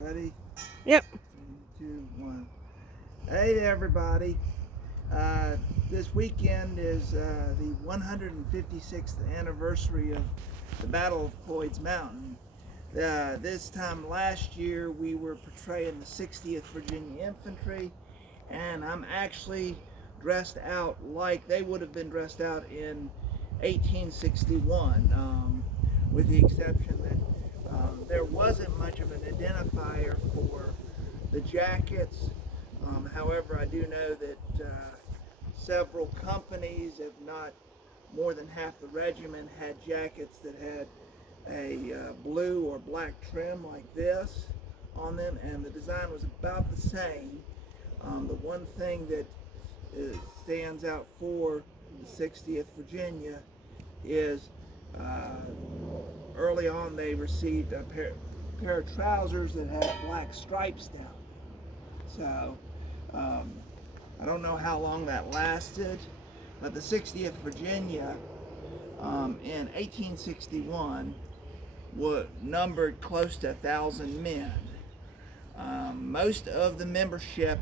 Ready? Yep. 3, 2, 1. Hey everybody. Uh, this weekend is the 156th anniversary of the Battle of Cloyd's Mountain. This time last year we were portraying the 60th Virginia Infantry, and I'm actually dressed out like they would have been dressed out in 1861, with the exception that there wasn't much of an identifier for the jackets. However, I do know that several companies, if not more than half the regiment, had jackets that had a blue or black trim like this on them, and the design was about the same. The one thing that stands out for the 60th Virginia is early on they received a pair of trousers that had black stripes down. So um, I don't know how long that lasted, but the 60th Virginia in 1861 numbered close to 1,000 men. Most of the membership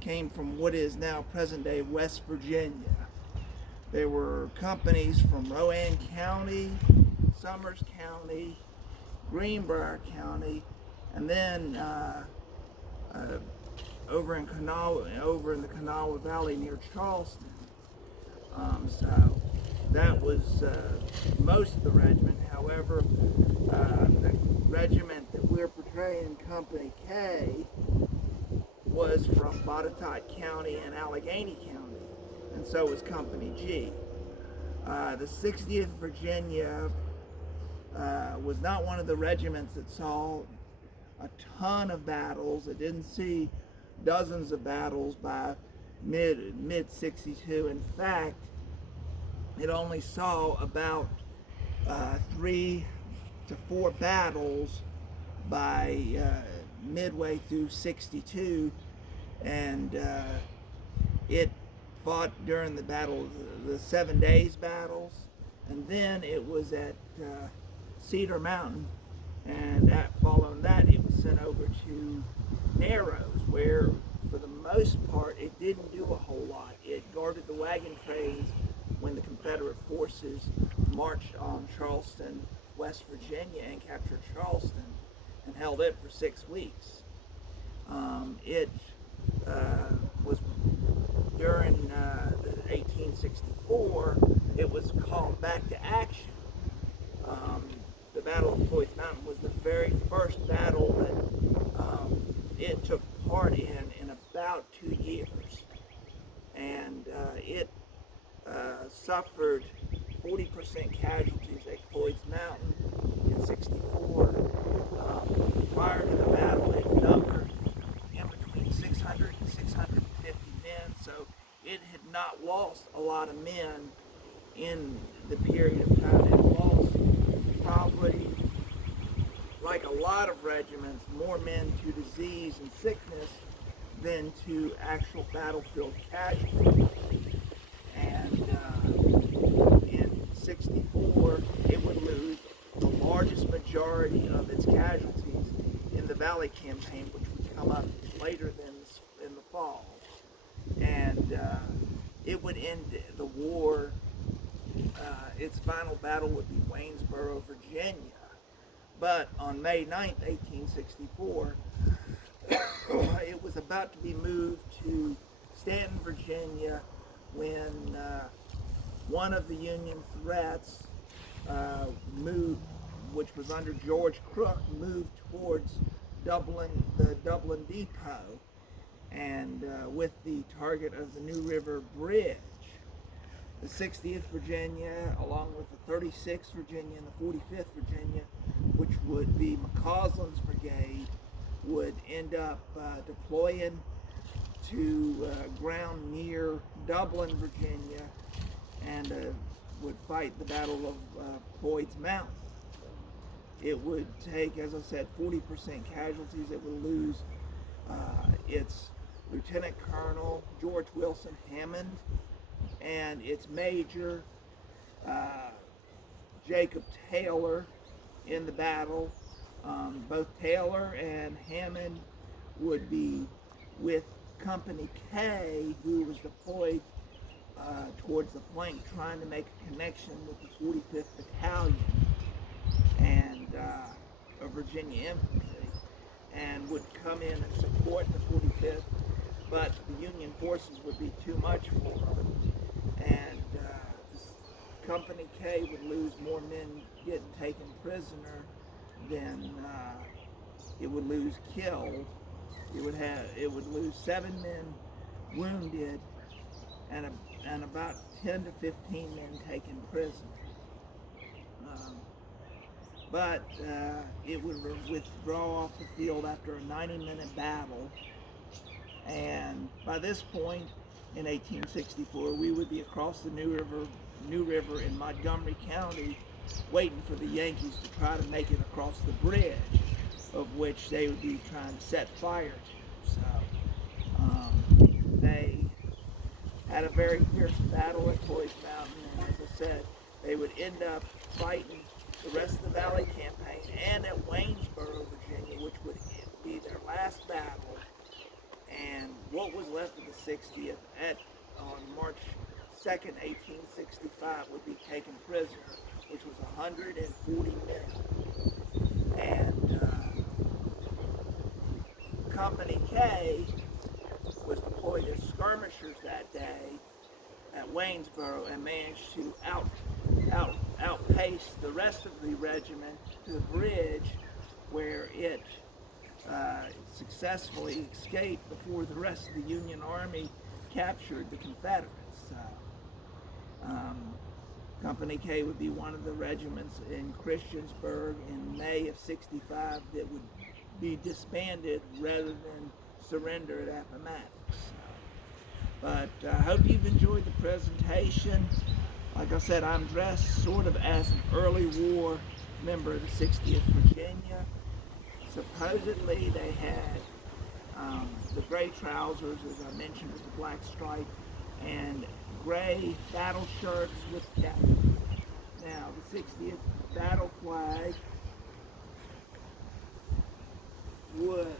came from what is now present day West Virginia. There were companies from Rowan County, Summers County, Greenbrier County, and then uh, over in the Kanawha Valley near Charleston. So that was most of the regiment. However, the regiment that we're portraying, Company K, was from Botetourt County and Allegheny County, and so was Company G. The 60th Virginia was not one of the regiments that saw a ton of battles. It didn't see dozens of battles by mid 62. In fact, it only saw about 3 to 4 battles by midway through 62, and it fought during the battle, the 7 Days battles, and then it was at Cedar Mountain, and following that, it was sent over to Narrows, where for the most part it didn't do a whole lot. It guarded the wagon trains when the Confederate forces marched on Charleston, West Virginia, and captured Charleston and held it for 6 weeks. It was during the 1864, it was called back to action. The Battle of Cloyd's Mountain was the very first battle that it took part in about 2 years, and it suffered 40% casualties at Cloyd's Mountain in 64. Prior to the battle, it numbered in between 600 and 650 men, so it had not lost a lot of men in the period of time. It lost probably, like a lot of regiments, more men to disease and sickness than to actual battlefield casualties. And in 64, it would lose the largest majority of its casualties in the Valley Campaign, which would come up later than in the fall. And it would end the war. Its final battle would be Waynesboro, Virginia. But on May 9th, 1864, it was about to be moved to Stanton, Virginia, when one of the Union threats moved, which was under George Crook, moved towards the Dublin Depot, and with the target of the New River Bridge. The 60th Virginia, along with the 36th Virginia and the 45th Virginia, which would be McCausland's brigade, would end up deploying to ground near Dublin, Virginia, and would fight the Battle of Cloyd's Mountain. It would take, as I said, 40% casualties. It would lose its Lieutenant Colonel George Wilson Hammond and its Major Jacob Taylor in the battle. Both Taylor and Hammond would be with Company K, who was deployed towards the flank, trying to make a connection with the 45th Battalion and of Virginia Infantry, and would come in and support the 45th, but the Union forces would be too much for them, and Company K would lose more men getting taken prisoner than it would lose killed. It would lose 7 men wounded and about 10 to 15 men taken prisoner. But it would withdraw off the field after a 90-minute battle, and by this point in 1864 we would be across the New River in Montgomery County, waiting for the Yankees to try to make it across the bridge, of which they would be trying to set fire to. So they had a very fierce battle at Toys Mountain, and as I said, they would end up fighting the rest of the Valley Campaign and at Waynesboro, Virginia, which would be their last battle. And what was left of the 60th on March 2nd, 1865, would be taken prisoner, which was 140 men. And Company K was deployed as skirmishers that day at Waynesboro and managed to outpace the rest of the regiment to the bridge, where it successfully escaped before the rest of the Union Army captured the Confederates. Company K would be one of the regiments in Christiansburg in May of '65 that would be disbanded rather than surrender at Appomattox. But I hope you've enjoyed the presentation. Like I said, I'm dressed sort of as an early war member of the 60th Virginia. Supposedly they had the gray trousers, as I mentioned, with the black stripe, and gray battle shirts with caps. Now, the 60th battle flag would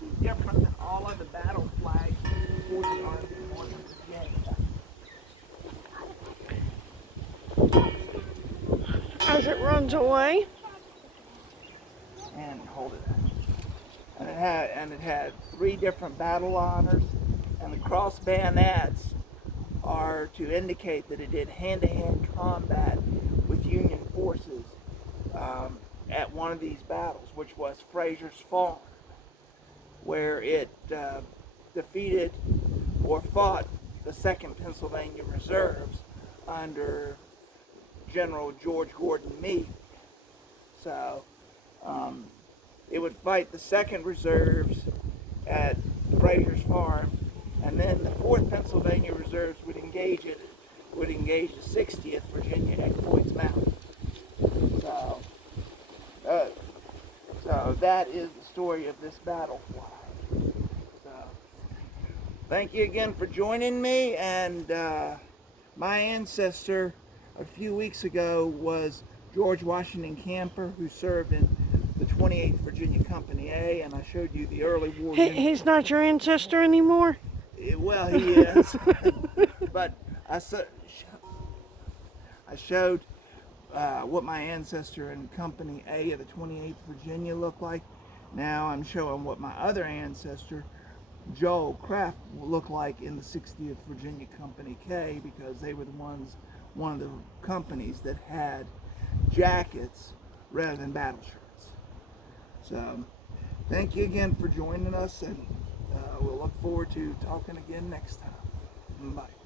be different than all other battle flags for the Army of Northern Virginia. As it runs away. And hold it. And it had 3 different battle honors, and the cross bayonets are to indicate that it did hand-to-hand combat with Union forces at one of these battles, which was Frazier's Farm, where it defeated or fought the 2nd Pennsylvania Reserves under General George Gordon Meade. So it would fight the 2nd Reserves at Frazier's Farm, and then the 4th Pennsylvania Reserves would engage the 60th Virginia at Toys Mountain. So that is the story of this battle flag. So thank you again for joining me, and my ancestor a few weeks ago was George Washington Camper, who served in the 28th Virginia Company A, and I showed you the early war. He's not your ancestor anymore? Well, he is. But I showed what my ancestor in Company A of the 28th Virginia looked like. Now I'm showing what my other ancestor, Joel Kraft, looked like in the 60th Virginia Company K, because they were one of the companies that had jackets rather than battle shirts. So thank you again for joining us, and we'll look forward to talking again next time. Bye.